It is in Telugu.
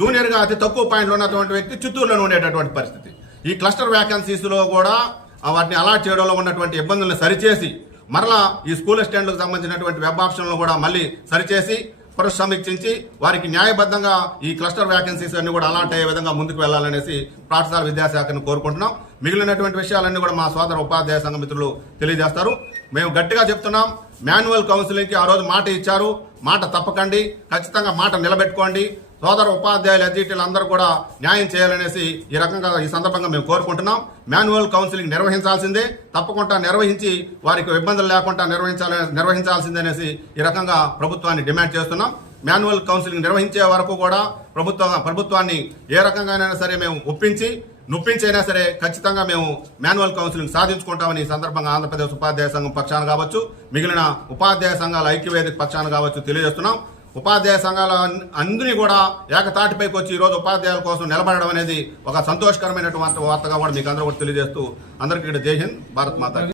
జూనియర్గా అతి తక్కువ పాయింట్లు ఉన్నటువంటి వ్యక్తి చిత్తూరులో ఉండేటటువంటి పరిస్థితి. ఈ క్లస్టర్ వ్యాకెన్సీస్లో కూడా వాటిని అలాట్ చేయడంలో ఉన్నటువంటి ఇబ్బందులను సరిచేసి మరలా ఈ స్కూల్ అసిస్టెంట్లకు సంబంధించినటువంటి వెబ్ ఆప్షన్లను కూడా మళ్ళీ సరిచేసి పునఃసమీక్షించి వారికి న్యాయబద్ధంగా ఈ క్లస్టర్ వ్యాకెన్సీస్ అన్ని కూడా అలాట్ అయ్యే విధంగా ముందుకు వెళ్లాలనేసి పాఠశాల విద్యాశాఖను కోరుకుంటున్నాం. మిగిలినటువంటి విషయాలన్నీ కూడా మా సోదర ఉపాధ్యాయ సంఘ మిత్రులు తెలియజేస్తారు. మేము గట్టిగా చెప్తున్నాం, మాన్యువల్ కౌన్సిలింగ్కి ఆ రోజు మాట ఇచ్చారు, మాట తప్పకండి, ఖచ్చితంగా మాట నిలబెట్టుకోండి. సోదర ఉపాధ్యాయులు ఎడ్జిటీలు అందరూ కూడా న్యాయం చేయాలనేసి ఈ రకంగా ఈ సందర్భంగా మేము కోరుకుంటున్నాం. మాన్యువల్ కౌన్సిలింగ్ నిర్వహించాల్సిందే, తప్పకుండా నిర్వహించి వారికి ఇబ్బందులు లేకుండా నిర్వహించాల్సిందే అనేసి ఈ రకంగా ప్రభుత్వాన్ని డిమాండ్ చేస్తున్నాం. మాన్యువల్ కౌన్సిలింగ్ నిర్వహించే వరకు కూడా ప్రభుత్వాన్ని ఏ రకంగానైనా సరే మేము నొప్పించైనా సరే ఖచ్చితంగా మేము మాన్యువల్ కౌన్సిలింగ్ సాధించుకుంటామని ఈ సందర్భంగా ఆంధ్రప్రదేశ్ ఉపాధ్యాయ సంఘం పక్షాన కావచ్చు, మిగిలిన ఉపాధ్యాయ సంఘాల ఐక్యవేదిక పక్షాన కావచ్చు తెలియజేస్తున్నాం. ఉపాధ్యాయ సంఘాల అందరినీ కూడా ఏకతాటిపైకి వచ్చి ఈ రోజు ఉపాధ్యాయుల కోసం నిలబడడం అనేది ఒక సంతోషకరమైనటువంటి వార్తగా కూడా మీకు అందరూ కూడా తెలియజేస్తూ అందరికీ జై హింద్, భారత్ మాతా.